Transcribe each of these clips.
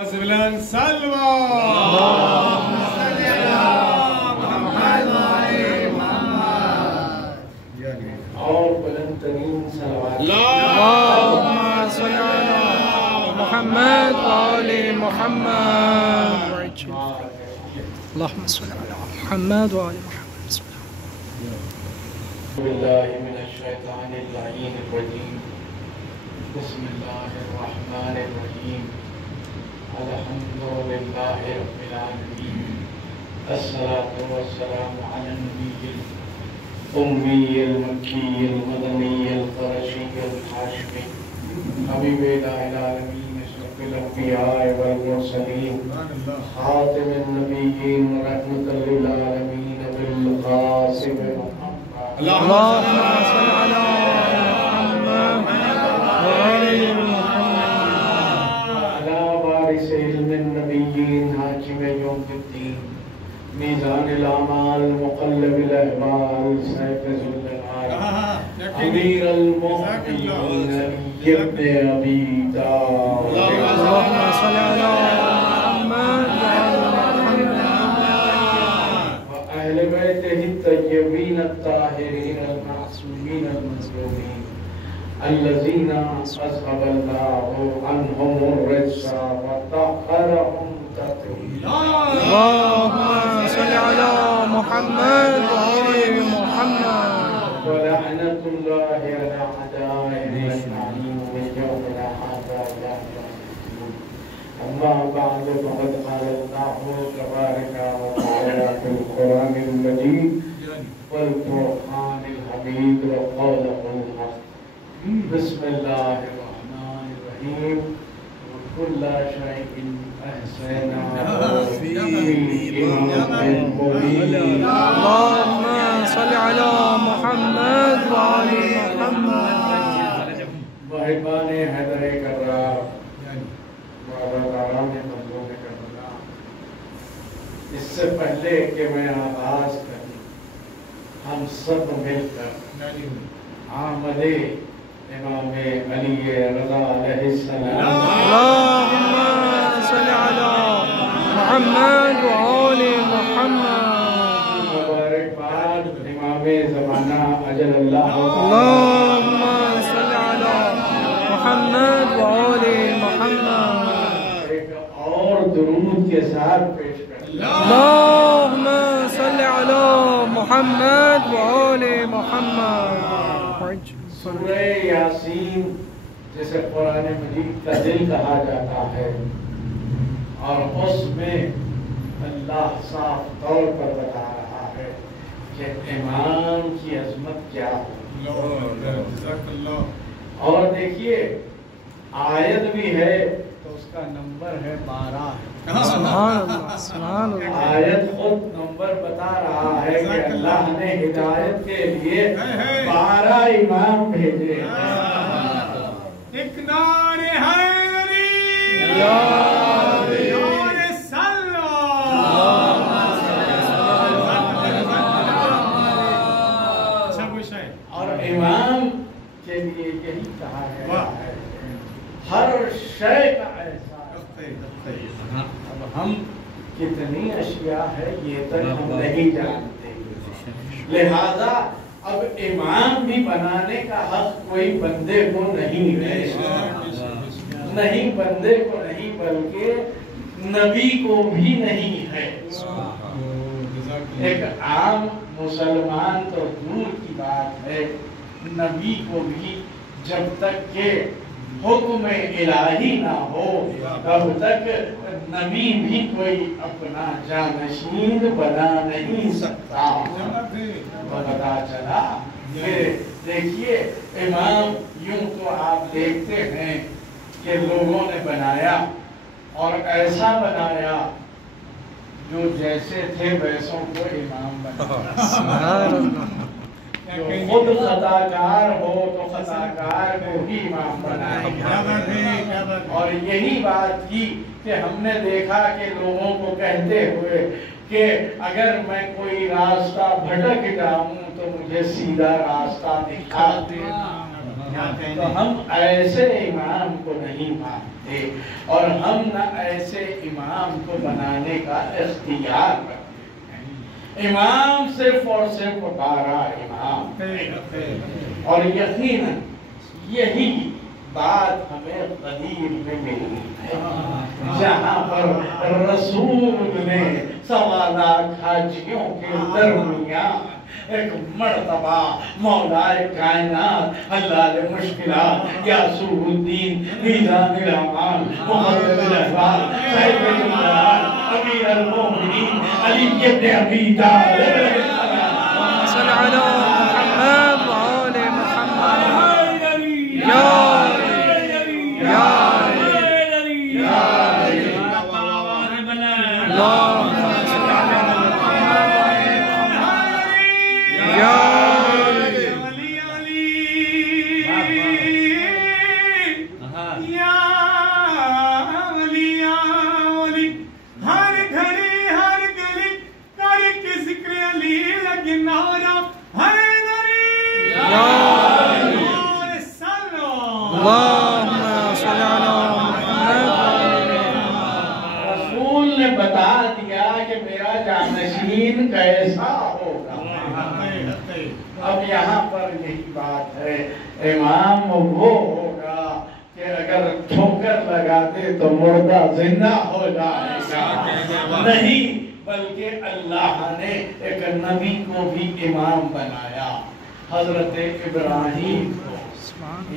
سبلان سلوى اور بلند ترین صلوات اللهم صل على محمد وآل محمد اللهم صل على محمد وآل محمد بسم الله بالله من الشيطان اللعين الرجيم بسم الله الرحمن الرحيم الحمد لله رب العالمين الصلاة والسلام على النبي الأمي المكي المدني القرشي الحاشمي حبيب العالمين أشرف الأنبياء والمرسلين خاتم النبيين رحمة للعالمين بالقاسم محمد اللهم صل على محمد وآل محمد على وارث علم النبيين حاكم يوم الدين ميزان الأعمال مقلب الأحوال سيف ذو الجلال أمير المؤمنين علي بن أبي طالب اللهم صل على محمد وآل محمد وأهل بيته الطيبين الطاهرين المعصومين المظلومين الذين أذهب الله عنهم الرجس وطهرهم تطهيرا اللهم صل على محمد وآل محمد ولعنة الله على أعدائهم أجمعين من يومنا هذا إلى يوم الدين. أما بعد فقد قال الله تبارك وتعالى في القرآن المجيد والفرقان الحميد وقوله الحق بسم الله الرحمن الرحيم وكل شيء أحسناه في إمام مبين. اللهم صل على محمد وآل محمد محبان حیدر کرار وعزاداران مظلوم کربلا، اس سے پہلے کہ میں آغاز کروں ہم سب مل کر آمد امام علی رضا علیہ السلام اللهم صل على محمد وآل محمد مبارکباد امام زمانہ اجل اللہ اللهم صل على محمد وآل محمد ایک اور درود کے ساتھ پیش کریں اللهم صل على محمد وآل محمد سورہ یاسین جسے قرآن مجید کا دل کہا جاتا ہے اور اس میں اللہ صاف طور پر بتا رہا ہے کہ امام کی عظمت کیا ہے اور دیکھیے آیت بھی ہے تو اس کا نمبر ہے 12 سبحان اللہ سبحان اللہ آیت خود نمبر بتا رہا ہے کہ اللہ نے ہدایت کے لیے 12 امام بھیجے ایک نعرہ حیدری نعرہ سلوى اچھا کچھ ہے اور امام کے لیے یہی کہا گیا ہے ہر شے کا احساس اب ہم کتنی اشیاء ہے یہ تک ہم نہیں جانتے لہذا اب امام بھی بنانے کا حق کوئی بندے کو نہیں ہے نہیں بندے کو نہیں بلکہ نبی کو بھی نہیں ہے ایک عام مسلمان تو دور کی بات ہے نبی کو بھی جب تک کہ حکم الہی نہ ہو تب تک نبی بھی کوئی اپنا جانشین بنا نہیں سکتا پتا چلا پھر دیکھیے امام یوں تو آپ دیکھتے ہیں کہ لوگوں نے بنایا اور ایسا بنایا جو جیسے تھے ویسوں کو امام بنایا سبحان اللہ جو خود خطاکار ہو تو خطاکار کو ہی امام بنائے اور یہی بات کی کہ ہم نے دیکھا کہ لوگوں کو کہتے ہوئے کہ اگر میں کوئی راستہ بھٹک جاؤں تو مجھے سیدھا راستہ دکھا دے تو ہم ایسے امام کو نہیں مانتے اور ہم نہ ایسے امام کو بنانے کا اختیار رکھتے ہیں۔ امام صرف اور صرف 12 امام اور یقیناً یہی بات ہمیں قدیم میں ملی ہے، جہاں پر رسول نے 1.25 لاکھ حاجیوں کے درمیان ایک مرتبہ مولا کائنات حلال مشکلات یاسر الدین میزان الاعمال محمد الاحوال صاحب الجلال امیر المومنین علی ابن ابی طالب صلی علی محمد و آل محمد یا کیسا ہوگا۔ اب یہاں پر یہی بات ہے، امام وہ ہوگا کہ اگر ٹھوکر لگا دے تو مردہ زندہ ہو جائے گا، نہیں بلکہ اللہ نے ایک نبی کو بھی امام بنایا، حضرت ابراہیم کو،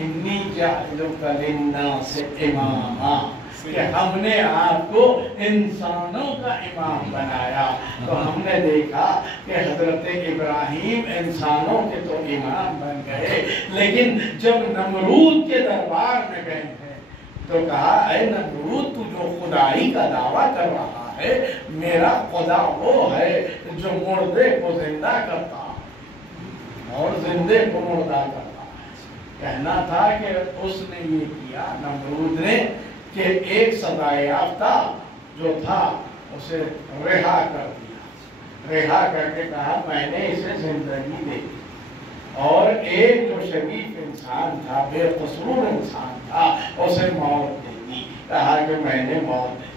انی جاعلک للناس اماما، کہ ہم نے آپ کو انسانوں کا امام بنایا۔ تو ہم نے دیکھا کہ حضرت ابراہیم انسانوں کے تو امام بن گئے، لیکن جب نمرود کے دربار میں گئے ہیں تو کہا اے نمرود، تو جو خدائی کا دعویٰ کر رہا ہے، میرا خدا وہ ہے جو مردے کو زندہ کرتا اور زندے کو مردہ کرتا۔ کہنا تھا کہ اس نے یہ کیا، نمرود نے، کہ ایک سزا یافتہ جو تھا اسے رہا کر دیا، رہا کر کے کہا میں نے اسے زندگی دے دی، اور ایک جو شریف انسان تھا، بے قصور انسان تھا، اسے موت دے دی، کہا کہ میں نے موت دے دی۔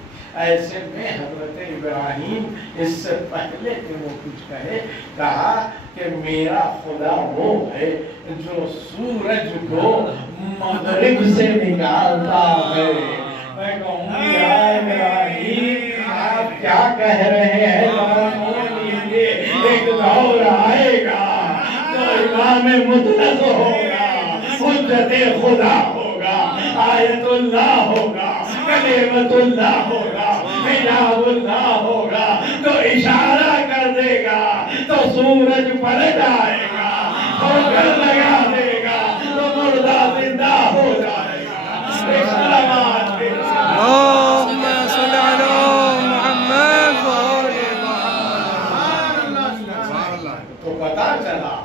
ایسے میں حضرت ابراہیم اس سے پہلے کہ وہ کچھ کہے، کہا کہ میرا خدا وہ ہے جو سورج کو مغرب سے نکالتا ہے۔ میں کہوں گی یا ابراہیم، آپ کیا کہہ رہے ہیں؟ ایک دور آئے گا جو امام مطلق ہوگا، حجت خدا ہوگا، آیت اللہ ہوگا، کلمت اللہ ہوگا، حجاب اللہ ہوگا، تو اشارہ کر دے گا تو سورج پلٹ آئے گا، ٹھوکر لگا دے گا تو مردہ زندہ ہو جائے گا۔ اللهم صل على محمد و آل محمد۔ تو پتا چلا،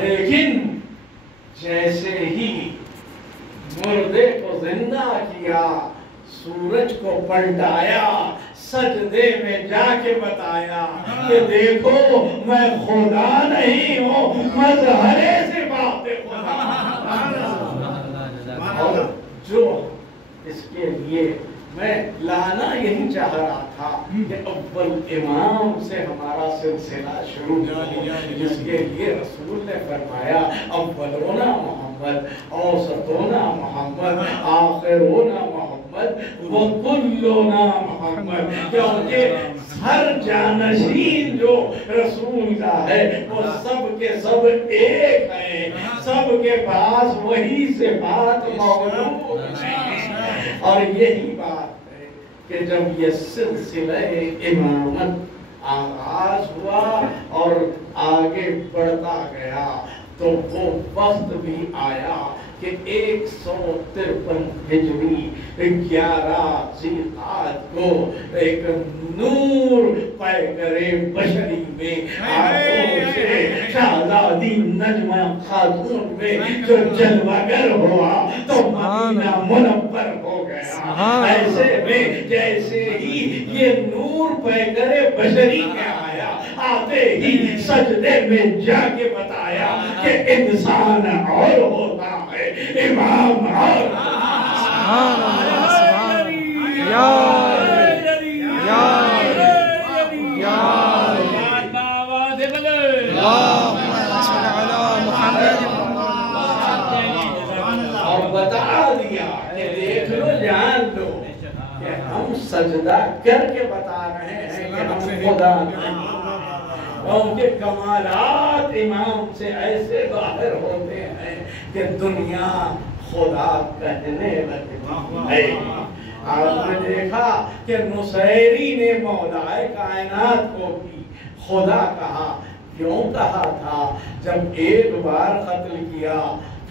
لیکن جیسے ہی مردے کو زندہ کیا، سورج کو پلٹایا، سجدے میں جا کے بتایا کہ دیکھو میں خدا نہیں ہوں، مظہرے سے بات خدا۔ اور جو اس کے لیے میں لانا یہی چاہ رہا تھا کہ اول امام سے ہمارا سلسلہ شروع ہوا، جس کے لیے رسول نے فرمایا اولونا محمد، اوسطونا محمد، آخرونا محمد، وکلونا محمد، کیونکہ ہر جانشین جو رسول کا ہے وہ سب کے سب ایک ہیں، سب کے پاس وہی صفات موجود ہیں۔ اور یہی بات ہے کہ جب یہ سلسلہ امامت آغاز ہوا اور آگے بڑھتا گیا تو وہ وقت بھی آیا کہ 153 ہجری 11 ذیقعد کو ایک نور پیکر بشری میں آغوش شہزادی نجمہ خاتون میں جو جلوگر ہوا تو مدینہ منور ہو گیا۔ ایسے میں جیسے ہی یہ نور پیکر بشری میں آیا، آتے ہی سجدے میں جا کے بتایا کہ انسان اور ہوتا ہے، امام اور سبحان اللہ سبحان اللہ یا ربی یا ربی یا ربی اللہم صل علی محمد اور بتا دیا کہ دیکھ لو جان لو کہ ہم سجدہ کر کے بتا رہے ہیں کہ ہم خدا نہیں، اور ان کے کمالات امام سے ایسے ظاہر ہوتے ہیں کہ دنیا خدا کہنے لگتی ہے۔ آپ نے دیکھا کہ نصیری نے مولا کائنات کو بھی خدا کہا، کیوں کہا تھا؟ جب ایک بار قتل کیا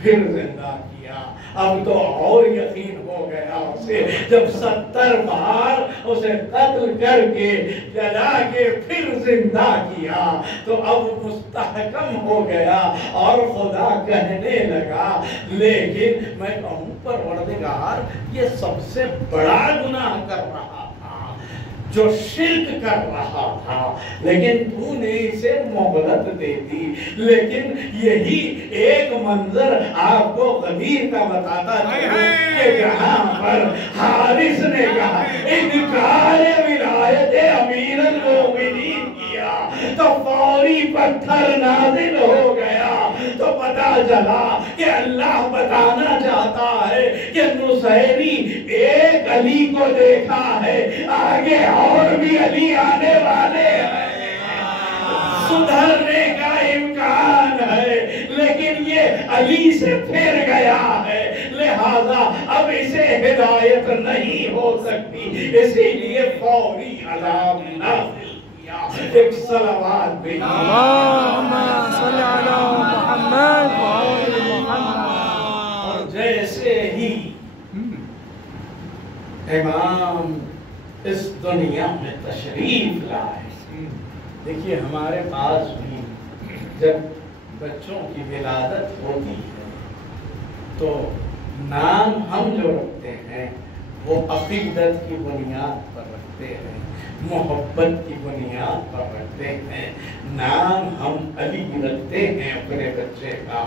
پھر زندہ کیا، اب تو اور یقین ہو گیا اسے، جب 70 بار اسے قتل کر کے جلا کے پھر زندہ کیا تو اب مستحکم ہو گیا اور خدا کہنے لگا۔ لیکن میں کہوں پروردگار یہ سب سے بڑا گناہ کر رہا تھا، جو شرک کر رہا تھا، لیکن تو نے اسے مہلت دے دی۔ لیکن یہی ایک منظر آپ کو غدیر کا بتاتا چلوں کہ جہاں پر حارث نے کہا انکار ولایت امیر المومنین کیا تو فوری پتھر نازل ہو گیا، تو پتا چلا کہ اللہ بتانا چاہتا ہے کہ نصیری ایک علی کو دیکھا ہے، آگے اور بھی علی آنے والے ہیں، سدھرنے کا امکان ہے، لیکن یہ علی سے پھر گیا ہے، لہذا اب اسے ہدایت نہیں ہو سکتی، اسی لیے فوری عذاب نازل کیا۔ ایک صلوات بھی اللہم صل علی محمد وآل محمد۔ اور جیسے ہی امام اس دنیا میں تشریف لائے، دیکھیے ہمارے پاس بھی جب بچوں کی ولادت ہوتی ہے تو نام ہم جو رکھتے ہیں وہ عقیدت کی بنیاد پر رکھتے ہیں، محبت کی بنیاد پر رکھتے ہیں۔ نام ہم علی رکھتے ہیں اپنے بچے کا،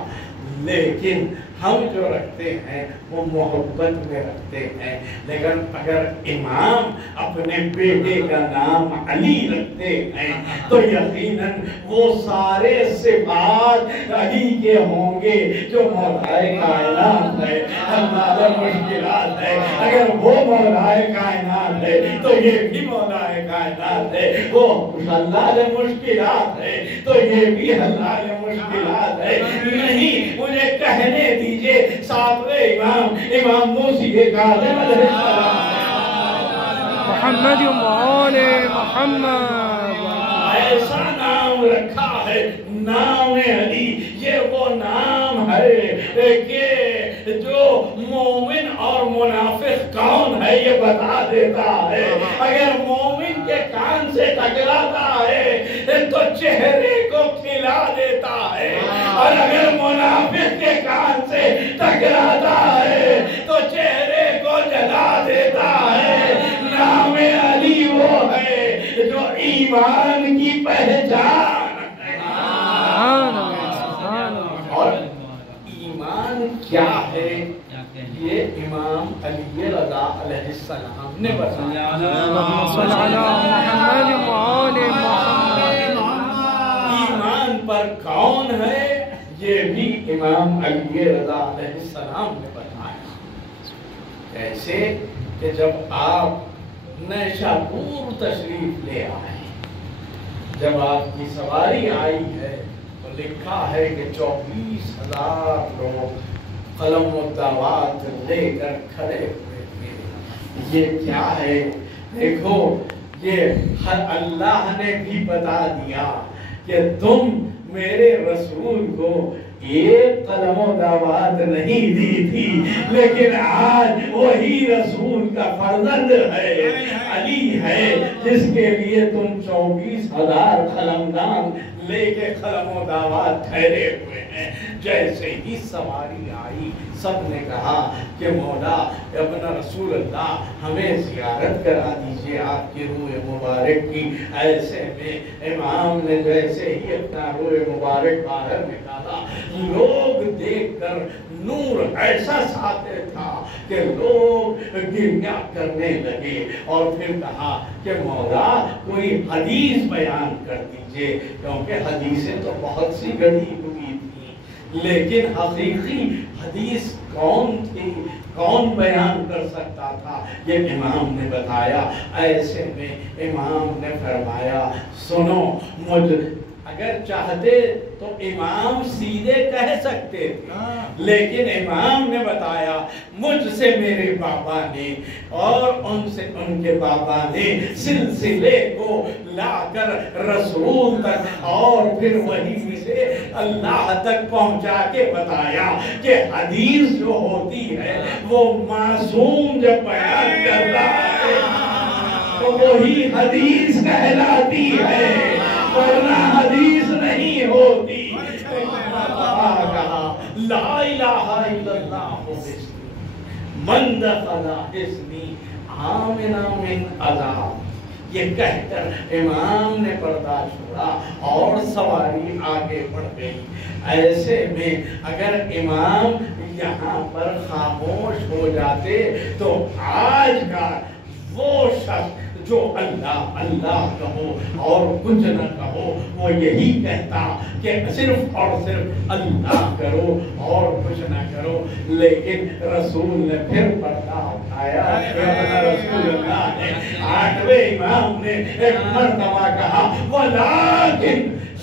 لیکن ہم جو رکھتے ہیں وہ محبت میں رکھتے ہیں۔ لیکن اگر امام اپنے بیٹے کا نام علی رکھتے ہیں تو یقیناً وہ سارے صفات علی کے ہوں گے جو مولائے کائنات ہے، اللہ مشکلات ہے۔ اگر وہ مولائے کائنات ہے تو یہ بھی مولائے کائنات ہے، وہ اللہ مشکلات ہے تو یہ بھی اللہ مشکلات ہے۔ نہیں، مجھے کہنے دیجئے ساتویں امام موسیٰ کاظم علیہ السلام محمد وآل محمد۔ ایسا نام رکھا ہے، نام علی، یہ وہ نام ہے کہ جو مومن اور منافق کون ہے یہ بتا دیتا ہے۔ اگر مومن کے کان سے ٹکراتا ہے تو چہرے کو کھلا دیتا ہے، اور اگر منافق کے کان سے ٹکراتا ہے تو چہرے کو جلا دیتا ہے۔ نام علی وہ ہے جو ایمان کی پہچان ہے۔ اور ایمان کیا ہے یہ امام علی رضا علیہ السلام نے بتایا۔ اللہم صل علی محمد وآل محمد۔ ایمان پر کون ہے یہ بھی امام علی رضا علیہ السلام نے بتایا۔ ایسے کہ جب آپ نیشاپور تشریف لے آئے، جب آپ کی سواری آئی ہے تو لکھا ہے کہ 24,000 لوگ قلم و دعوات لے کر کھڑے ہوئے تھے۔ یہ کیا ہے؟ دیکھو یہ اللہ نے بھی بتا دیا کہ تم میرے رسول کو ایک قلم و دعوات نہیں دی تھی، لیکن آج وہی رسول کا فرزند ہے، علی ہے، جس کے لیے تم 24,000 قلمدان لے کے قلم و دعوات ٹھہرے ہوئے ہیں۔ جیسے ہی سواری آئی سب نے کہا کہ مولا ابن رسول اللہ ہمیں زیارت کرا دیجئے آپ کی روح مبارک کی۔ ایسے میں امام نے جیسے ہی اپنا روح مبارک باہر نکالا، لوگ دیکھ کر نور ایسا ساتے تھا کہ لوگ گریہ کرنے لگے، اور پھر کہا کہ مولا کوئی حدیث بیان کر دیجئے، کیونکہ حدیثیں تو بہت سی گڑھی ہوئی تھی، لیکن حقیقی حدیث کون تھی، کون بیان کر سکتا تھا؟ یہ امام نے بتایا۔ ایسے میں امام نے فرمایا سنو، اگر چاہتے تو امام سیدھے کہہ سکتے تھے، لیکن امام نے بتایا مجھ سے میرے بابا نے اور ان سے ان کے بابا نے سلسلے کو لا کر رسول تک اور پھر وہی سے اللہ تک پہنچا کے بتایا کہ حدیث جو ہوتی ہے وہ معصوم جب بیان کر رہا ہے تو وہی حدیث کہلاتی ہے، ورنہ حدیث نہیں ہوتی۔ کہا لا الہ الا اللہ من دخل حصنی آمنا من عذاب، یہ کہہ کر امام نے پردہ چھوڑا اور سواری آگے بڑھ گئی۔ ایسے میں اگر امام یہاں پر خاموش ہو جاتے تو آج کا وہ شخص جو اللہ اللہ کہو اور کچھ نہ کہو وہ یہی کہتا کہ صرف اور صرف اللہ کرو اور کچھ نہ کرو، لیکن رسول نے پھر پردہ اٹھایا۔ رسول اللہ نے 8ویں امام نے ایک مرتبہ کہا وَلَٰكِنْ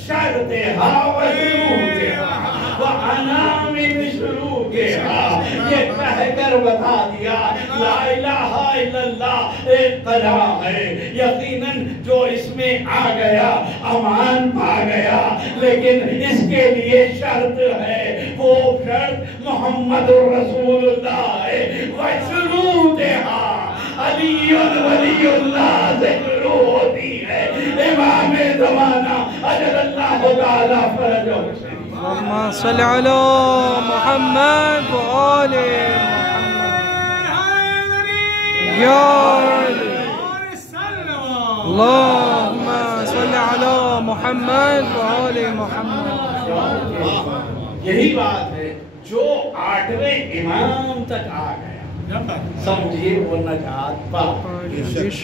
شَرْطِهَا وَشُرُوطِهَا وَأَنَا مِنْ شُرُوطِهَا، یہ کہہ کر بتا دیا لا الہ الا اللہ ایک کلام ہے، یقیناً جو اس میں آ گیا امان پا گیا، لیکن اس کے لیے شرط ہے، وہ شرط محمد رسول اللہ ہے۔ وَشُرُوطِهَا علی ولی اللہ سے شروع ہوتی ہے، امام زمانہ اجل اللہ تعالیٰ فرجہ حسین۔ اللهم صل على محمد وآل محمد يا علي، اللهم صل على محمد وآل محمد۔ یہی بات ہے جو 8ویں امام تک آ گیا سمجھیے وہ نجات پا،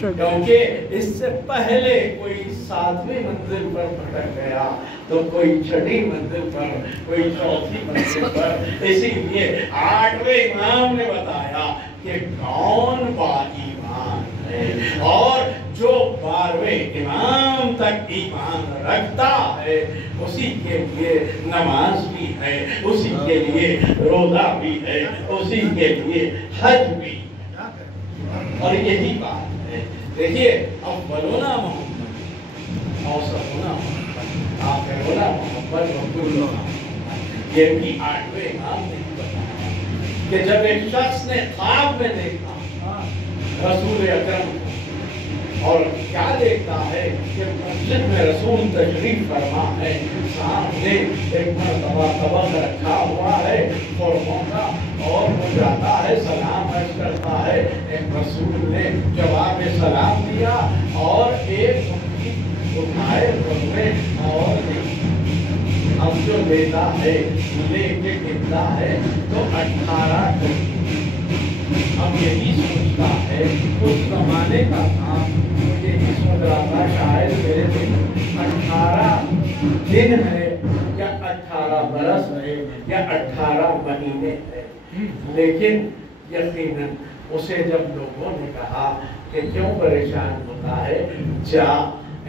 کیونکہ اس سے پہلے کوئی 7ویں منزل پر بھٹک گیا تو کوئی 6ٹھی منزل پر، کوئی 4تھی منزل پر، اسی لیے 8ویں امام نے بتایا کہ کون با ایمان ہے، اور جو 12ویں امام تک ایمان رکھتا ہے اسی کے لیے نماز بھی ہے، اسی کے لیے روزہ بھی ہے، اسی کے لیے حج بھی، اور یہی بات ہے۔ دیکھیے اولنا محمد، اوسطنا محمد، آخرنا محمد، وکلنا محمد، یہ بھی 8ویں امام نے بتایا کہ جب ایک شخص نے خواب میں دیکھا رسول اکرم اور کیا دیکھتا ہے کہ مسجد میں رسول تشریف فرما ہے، سامنے ایک مرتبہ طبق رکھا ہوا ہے قربوں کا، اور وہ جاتا ہے سلام عرض کرتا ہے، ایک رسول نے جواب سلام دیا اور ایک انگلی اٹھائے بولے اور اب جو لیتا ہے لے کے گرتا ہے تو 18 اب یہی سوچتا ہے اس زمانے کا کام، یہی سوچ رہا تھا شاید میرے دن 18 دن ہے یا 18 برس ہے یا 18 مہینے ہے، لیکن یقیناً اسے جب لوگوں نے کہا کہ کیوں پریشان ہوتا ہے، جا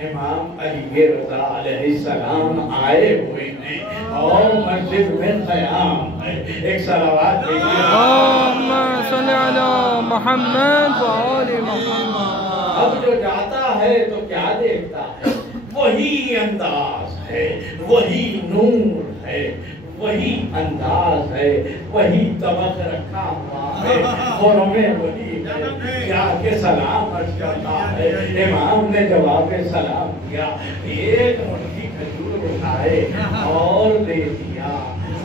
امام علی رضا علیہ السلام آئے ہوئے ہیں اور مسجد میں قیام ہے، ایک صلوات دیجیے اللهم صل على محمد وآل محمد۔ اب جو جاتا ہے تو کیا دیکھتا ہے، وہی انداز ہے، وہی نور ہے، وہی انداز ہے، وہی طبق رکھا ہوا ہے، خوروں میں وہی ہے، جا کے سلام عرض کرتا ہے، امام نے جواب سلام دیا، ایک مٹھی کھجور اٹھائے اور دے دیا،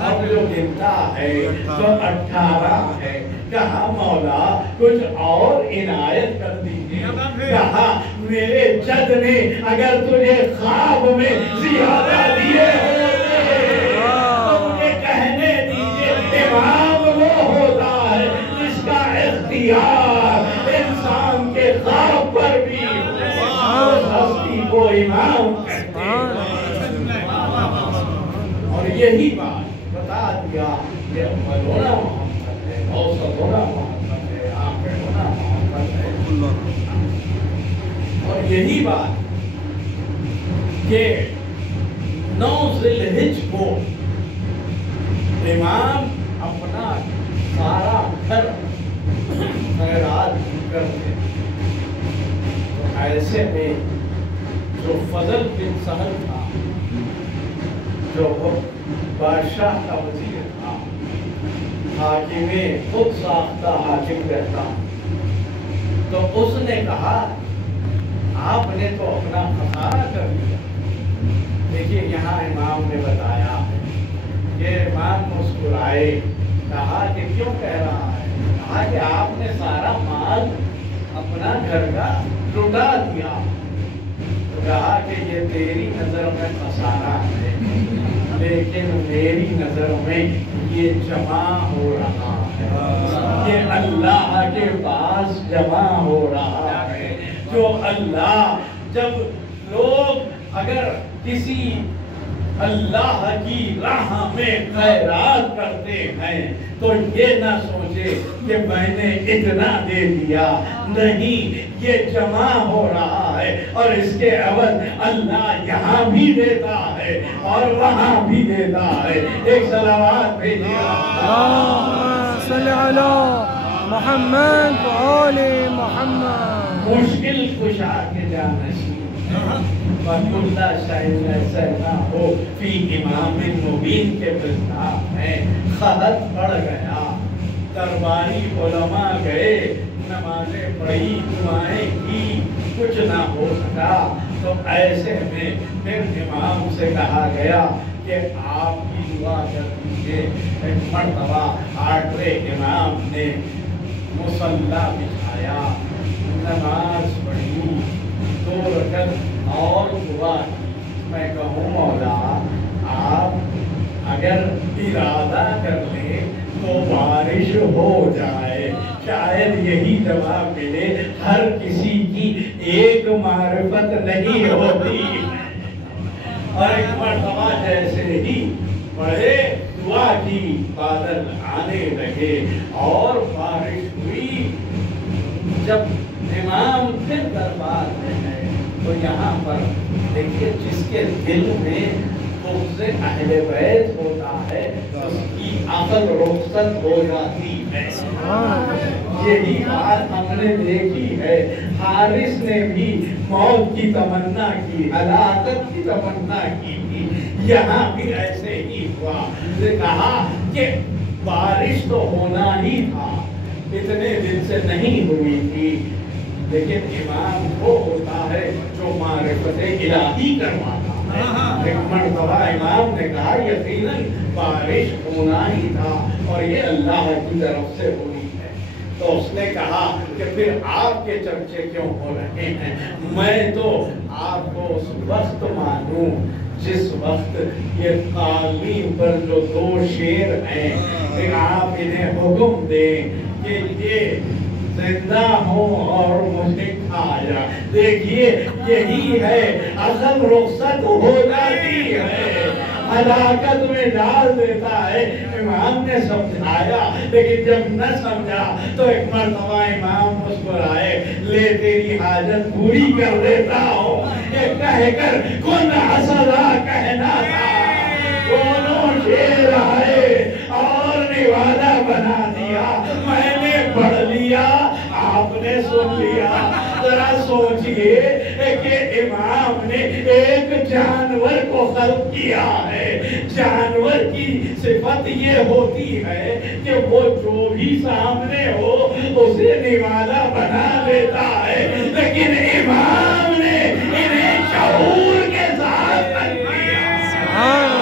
اب جو گنتا ہے جو 18 ہے، کہا مولا کچھ اور عنایت کر دیجیے، کہا میرے جد نے اگر تجھے خواب میں زیادہ دیے ہوتے تو مجھے کہنے دیجیے امام کہتے ہیں۔ اور یہی بات بتا دیا کہ اول ہونا محمد ہے، اوسط ہونا محمد ہے، آخر ہونا محمد ہے۔ اور یہی بات کہ 9 ذی الحجہ کو امام اپنا سارا گھر خیرات کرتے، تو ایسے میں جو فضل بن سہل تھا، جو بادشاہ کا وزیر تھا، حاکم خود ساختہ حاکم رہتا، تو اس نے کہا آپ نے تو اپنا خسارہ کر لیا۔ دیکھیے یہاں امام نے بتایا کہ امام مسکرائے، کہا کہ کیوں کہہ رہا ہے؟ کہا کہ آپ نے سارا مال اپنا گھر کا لٹا دیا۔ تو کہا کہ یہ تیری نظر میں خسارہ ہے، لیکن میری نظر میں یہ جمع ہو رہا ہے، یہ اللہ کے پاس جمع ہو رہا ہے۔ جو اللہ، جب لوگ اگر کسی اللہ کی راہ میں خیرات کرتے ہیں تو یہ نہ سوچے کہ میں نے اتنا دے دیا، نہیں، یہ جمع ہو رہا ہے، اور اس کے عوض اللہ یہاں بھی دیتا ہے اور وہاں بھی دیتا ہے۔ ایک صلوات بھیجیے اللهم صل على محمد وآل محمد۔ مشکل کشا کے جانشین وَكُلَّ شَيْءٍ يَسَّرْنَاهُ فِي إِمَامٍ مُبِينٍ کے مصحف میں خط پڑ گیا، درباری علماء گئے، نمازیں پڑھی، دعائیں کی، کچھ نہ ہو سکا۔ تو ایسے میں پھر امام سے کہا گیا کہ آپ کی دعا کر دیجئے۔ ایک مرتبہ 8ویں امام نے مصلی بچھایا، نماز پڑھی، 2 رکعت اور دعا کی۔ میں کہوں مولا آپ اگر ارادہ کر لیں تو بارش ہو جائے، شاید یہی جواب ملے، ہر کسی کی ایک معرفت نہیں ہوتی۔ اور ایک مرتبہ جیسے ہی پڑھے، دعا کی، بادل آنے لگے اور بارش ہوئی۔ جب امام پھر دربار میں ہے تو یہاں پر دیکھیے جس کے دل میں بغض اہل بیت ہوتا ہے اس کی عقل رخصت ہو جاتی ہے۔ یہی بات ہم نے دیکھی ہے، حارث نے بھی موت کی تمنا کی، ہلاکت کی تمنا کی تھی، یہاں بھی ایسے ہی ہوا۔ کہا کہ بارش تو ہونا ہی تھا، اتنے دن سے نہیں ہوئی تھی، لیکن امام وہ ہوتا ہے جو معرفت الہی کرواتا ہے۔ ایک مرتبہ امام نے کہا یقیناً بارش ہونا ہی تھا اور یہ اللہ کی طرف سے ہوئی ہے۔ تو اس نے کہا کہ پھر آپ کے چرچے کیوں ہو رہے ہیں؟ میں تو آپ کو اس وقت مانوں جس وقت یہ تعلیم پر جو 2 شیر ہیں کہ آپ انہیں حکم دیں کہ یہ زندہ ہوں اور مجھے کھایا۔ دیکھیے یہی ہے، اصل رخصت ہو جاتی ہے، ہلاکت میں ڈال دیتا ہے۔ امام نے سمجھایا لیکن جب نہ سمجھا تو ایک مرتبہ امام مسکرائے، لے تیری حاجت پوری کر دیتا ہوں، یہ کہہ کر کن حسدا کہنا تھا، دونوں شیر آئے اور نوالہ بنا دیا۔ میں نے پڑھ لیا، آپ نے سن لیا۔ ذرا سوچئے کہ امام نے ایک جانور کو خلق کیا ہے، جانور کی صفت یہ ہوتی ہے کہ وہ جو بھی سامنے ہو اسے نوالا بنا لیتا ہے، لیکن امام نے انہیں شعور کے ساتھ کیا،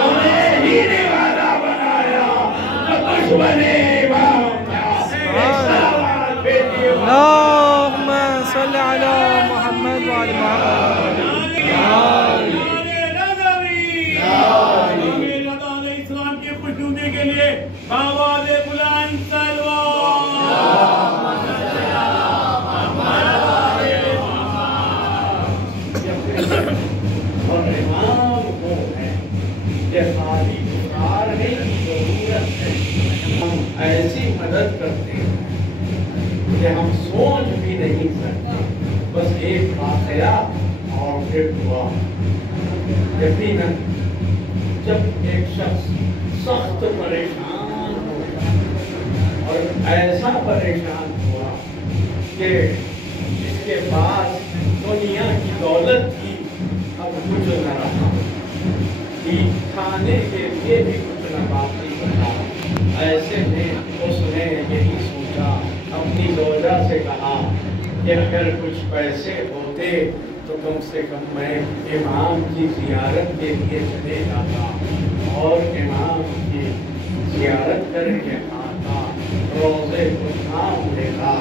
انہیں ہی نوالا بنایا جو دشمن امام تھا۔ اللهم صل على محمد وآل محمد۔ اسلام کی خوشنودی کے لیے آواز بلند تلوار۔ یہ خالی گزارنے کی ضرورت ہے۔ ہم ایسی مدد کرتے ہیں کہ ہم سوچ بھی نہیں سکتے، بس ایک واقعہ اور پھر دعا۔ یقیناً جب ایک شخص سخت پریشان ہو اور ایسا پریشان ہوا کہ اس کے پاس دنیا کی دولت کی اب کچھ نہ رہا، کھانے کے لیے بھی کچھ نہ باقی بچا، ایسے میں اس نے یہی سوچا، اپنی زوجہ سے کہا کہ اگر کچھ پیسے ہوتے تو کم سے کم میں امام کی زیارت کے لیے چلے جاتا اور امام کی زیارت کر کے آتا، روزے کو تھام لیتا۔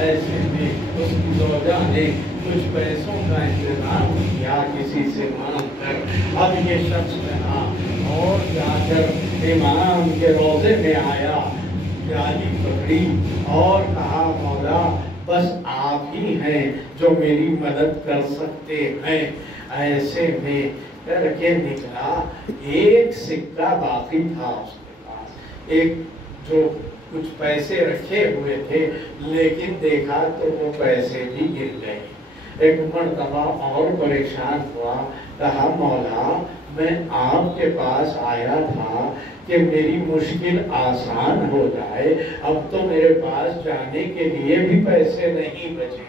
ایسے میں اس کی زوجہ نے کچھ پیسوں کا انتظام کیا کسی سے مانگ کر۔ اب یہ شخص بنا اور جا کر امام کے روزے میں آیا، پیالی پکڑی اور کہا مولا بس آپ ہی ہیں جو میری مدد کر سکتے ہیں۔ ایسے میں کر کے نکلا، ایک سکہ باقی تھا اس کے پاس، ایک جو کچھ پیسے رکھے ہوئے تھے، لیکن دیکھا تو وہ پیسے بھی گر گئے۔ ایک مرتبہ اور پریشان ہوا، کہا مولا میں آپ کے پاس آیا تھا کہ میری مشکل آسان ہو جائے، اب تو میرے پاس جانے کے لیے بھی پیسے نہیں بچے۔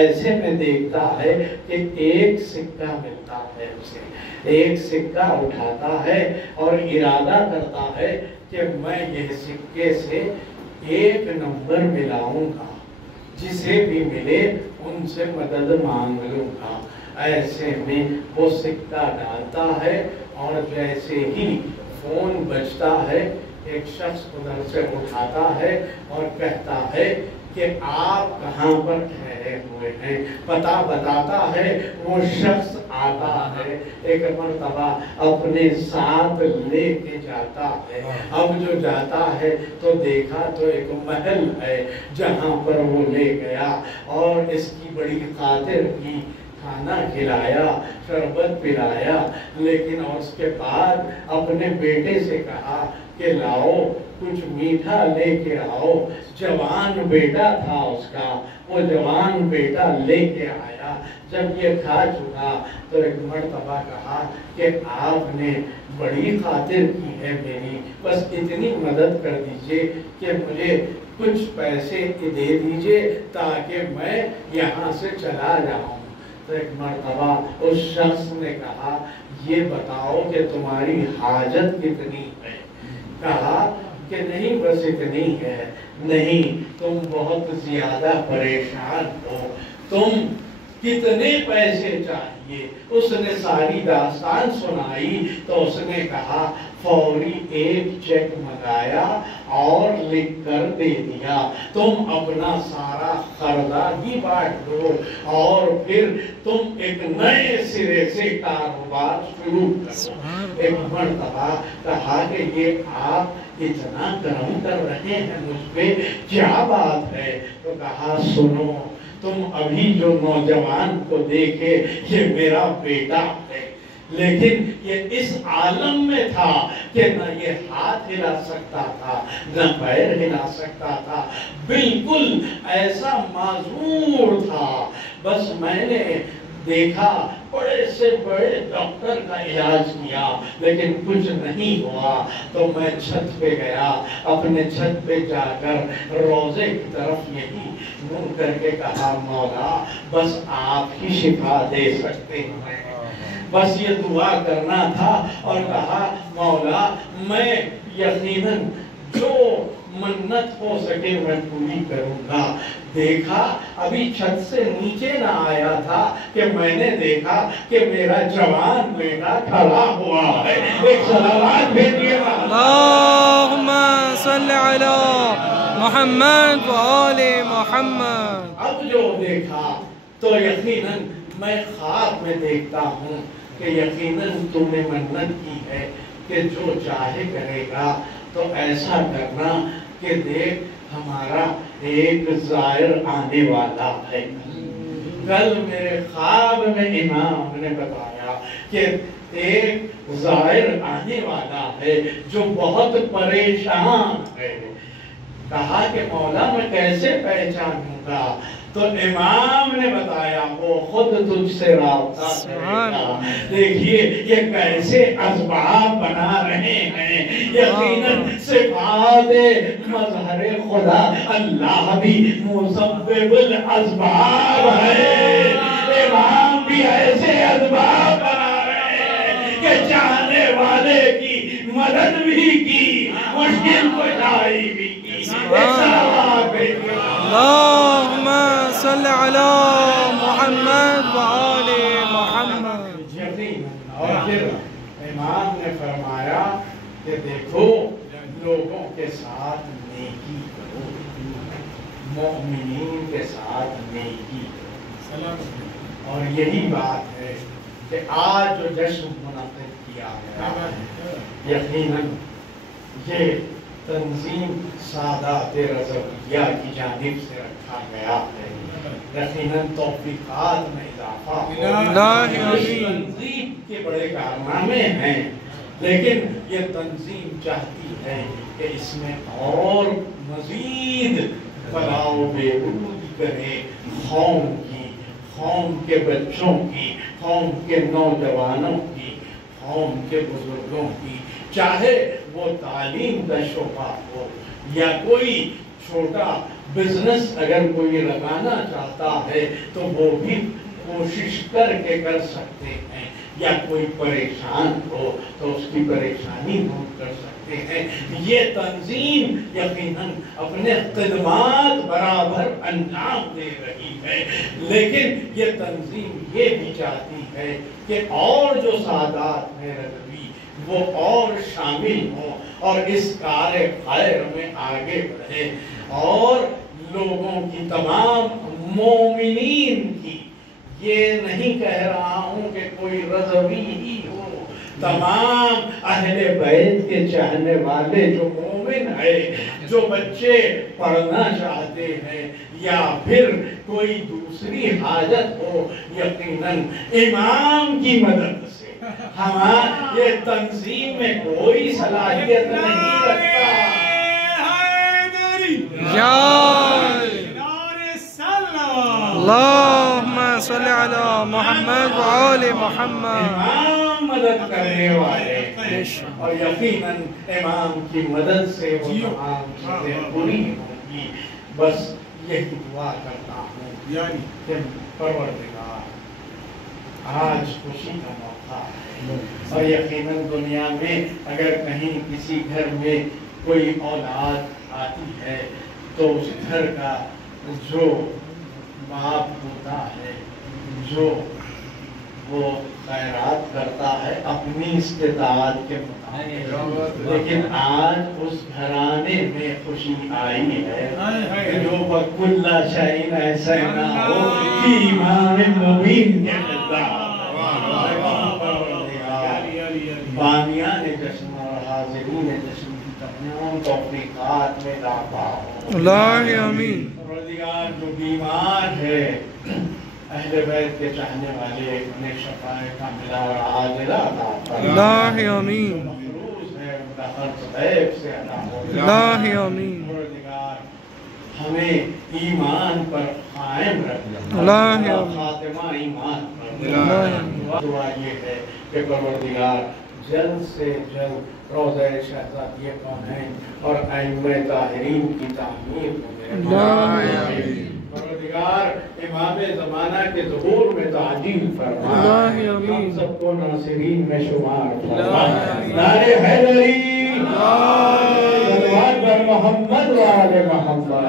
ایسے میں دیکھتا ہے کہ ایک سکہ ملتا ہے اسے، ایک سکہ اٹھاتا ہے اور ارادہ کرتا ہے کہ میں یہ سکے سے ایک نمبر ملاؤں گا، جسے بھی ملے ان سے مدد مانگ لوں گا۔ ایسے میں وہ سکہ ڈالتا ہے اور جیسے ہی فون بجتا ہے ایک شخص ادھر سے اٹھاتا ہے اور کہتا ہے کہ آپ کہاں پر ٹھہرے ہوئے ہیں، پتہ بتاتا ہے، وہ شخص آتا ہے، ایک مرتبہ اپنے ساتھ لے کے جاتا ہے۔ اب جو جاتا ہے تو دیکھا تو ایک محل ہے جہاں پر وہ لے گیا اور اس کی بڑی خاطر کی، کھانا کھلایا، شربت پلایا، لیکن اس کے بعد اپنے بیٹے سے کہا کہ لاؤ کچھ میٹھا لے کے آؤ۔ جوان بیٹا تھا اس کا، وہ جوان بیٹا لے کے آیا۔ جب یہ کھا چکا تو ایک مرتبہ کہا کہ آپ نے بڑی خاطر کی ہے میری، بس اتنی مدد کر دیجئے کہ مجھے کچھ پیسے دے دیجئے تاکہ میں یہاں سے چلا جاؤں۔ تو ایک مرتبہ اس شخص نے کہا یہ بتاؤ کہ تمہاری حاجت کتنی ہے؟ کہا کہ نہیں بس اتنی ہے۔ نہیں، تم بہت زیادہ پریشان ہو، تم کتنے پیسے چاہیے؟ اس نے ساری داستان سنائی تو اس نے کہا فوری ایک چیک منگایا اور لکھ کر دے دیا، تم اپنا سارا قرضہ بھی بانٹ دو اور پھر تم ایک نئے سرے سے کاروبار شروع کرو۔ ایک مرتبہ کہا کہ یہ آپ اتنا کرم کر رہے ہیں مجھ پہ، کیا بات ہے؟ تو کہا سنو، تم ابھی جو نوجوان کو دیکھے یہ میرا بیٹا ہے، لیکن یہ اس عالم میں تھا کہ نہ یہ ہاتھ ہلا سکتا تھا نہ پیر ہلا سکتا تھا، بالکل ایسا معذور تھا۔ بس میں نے دیکھا، بڑے سے بڑے ڈاکٹر کا علاج کیا لیکن کچھ نہیں ہوا، تو میں چھت پہ گیا، اپنے چھت پہ جا کر روزے کی طرف یہی منہ کر کے کہا مولا بس آپ ہی شفا دے سکتے ہیں، بس یہ دعا کرنا تھا، اور کہا مولا میں یقیناً جو منت ہو سکے میں پوری کروں گا۔ دیکھا ابھی چھت سے نیچے نہ آیا تھا کہ میں نے دیکھا کہ میرا جوان بیٹا کھڑا ہوا ہے۔ ایک صلوات بھیجیے گا۔ اللہم صل علی محمد و آل محمد۔ اب جو دیکھا تو یقیناً میں خواب میں دیکھتا ہوں کہ یقیناً تم نے منت کی ہے کہ جو چاہے کرے گا، تو ایسا کرنا کہ دیکھ ہمارا ایک زائر آنے والا ہے۔ کل میرے خواب میں امام نے بتایا کہ ایک زائر آنے والا ہے جو بہت پریشان ہے۔ کہا کہ مولا میں کیسے پہچانوں گا؟ تو امام نے بتایا وہ خود تجھ سے رابطہ کرے گا۔ دیکھیے یہ کیسے اسباب بنا رہے ہیں، یقیناً صفات مظہر خدا اللہ بھی مسبب الاسباب ہے۔ امام بھی ایسے اسباب بنا رہے ہیں کہ چاہنے والے کی مدد بھی کی، مشکل کشائی بھی کی۔ اللهم صل على محمد وآل محمد۔ اور پھر امام نے فرمایا کہ دیکھو لوگوں کے ساتھ نیکی کرو، مومنین کے ساتھ نیکی کرو۔ اور یہی بات ہے کہ آج جو جشن منعقد کیا گیا ہے، یقیناً یہ تنظیم سادات رضویہ کی جانب سے رکھا گیا ہے۔ یقیناً توفیقات میں اضافہ ہو، تنظیم کے بڑے کارنامے ہیں، لیکن یہ تنظیم چاہتی ہے کہ اس میں اور مزید فلاح و بہبود کرے قوم کی، قوم کے بچوں کی، قوم کے نوجوانوں کی، قوم کے بزرگوں کی، چاہے وہ تعلیم کا شعبہ ہو یا کوئی چھوٹا بزنس اگر کوئی لگانا چاہتا ہے تو وہ بھی کوشش کر کے کر سکتے ہیں، یا کوئی پریشان ہو تو اس کی پریشانی دور کر سکتے ہیں۔ یہ تنظیم یقیناً اپنے خدمات برابر انجام دے رہی ہے، لیکن یہ تنظیم یہ بھی چاہتی ہے کہ اور جو سادات ہیں رضوی وہ اور شامل ہوں اور اس کار خیر میں آگے بڑھے، اور لوگوں کی، تمام مومنین کی، یہ نہیں کہہ رہا ہوں کہ کوئی رضوی ہی ہو، تمام اہل بیت کے چاہنے والے جو مومن ہے، جو بچے پڑھنا چاہتے ہیں یا پھر کوئی دوسری حاجت ہو، یقیناً امام کی مدد سے ہمارے یہ تنظیم میں کوئی صلاحیت نہیں رکھتا۔ اللهم صل على محمد وآل محمد۔ امام مدد کرنے والے ہیں، اور یقیناً امام کی مدد سے وہ تمام چیزیں پوری ہوں گی۔ بس یہی دعا کرتا ہوں کہ پروردگار آج خوشی کا موقع ہے، اور یقیناً دنیا میں اگر کہیں کسی گھر میں کوئی اولاد آتی ہے تو اس گھر کا جو باپ ہوتا ہے، جو وہ خیرات کرتا ہے اپنی استطاعت کے مطابق، لیکن آج اس گھرانے میں خوشی آئی ہے جو وَكُلَّ شَيْءٍ ایسا نہ ہو کہ امام مبین کے مقدار۔ بامیان جشن اور حاضرین جشن کی تمام توفیقات میں اضافہ ہو۔ اللہ آمین۔ پروردگار جو بیمار ہے، اہل بیت کے چاہنے والے انہیں شفاء کاملہ اور عاجلہ عطا فرما۔ اللہ آمین۔ جو مفروض ہے ان کا قرض غیب سے ادا ہو۔ اللہ آمین۔ پروردگار ہمیں ایمان پر قائم رکھ، اللہ آمین۔ خاتمہ ایمان پر۔ اللہ آمین۔ دعا یہ ہے کہ پروردگار جلد سے جلد روضہ شہزادیہ کونین اور ائمہ طاہرین کی تعمیر کو پروردگار امام زمانہ کے ظہور میں تعجیل فرما، ہم سب کو ناصرین میں شمار فرما۔ نعرہ حیدری، صلوات بر محمد و آل محمد۔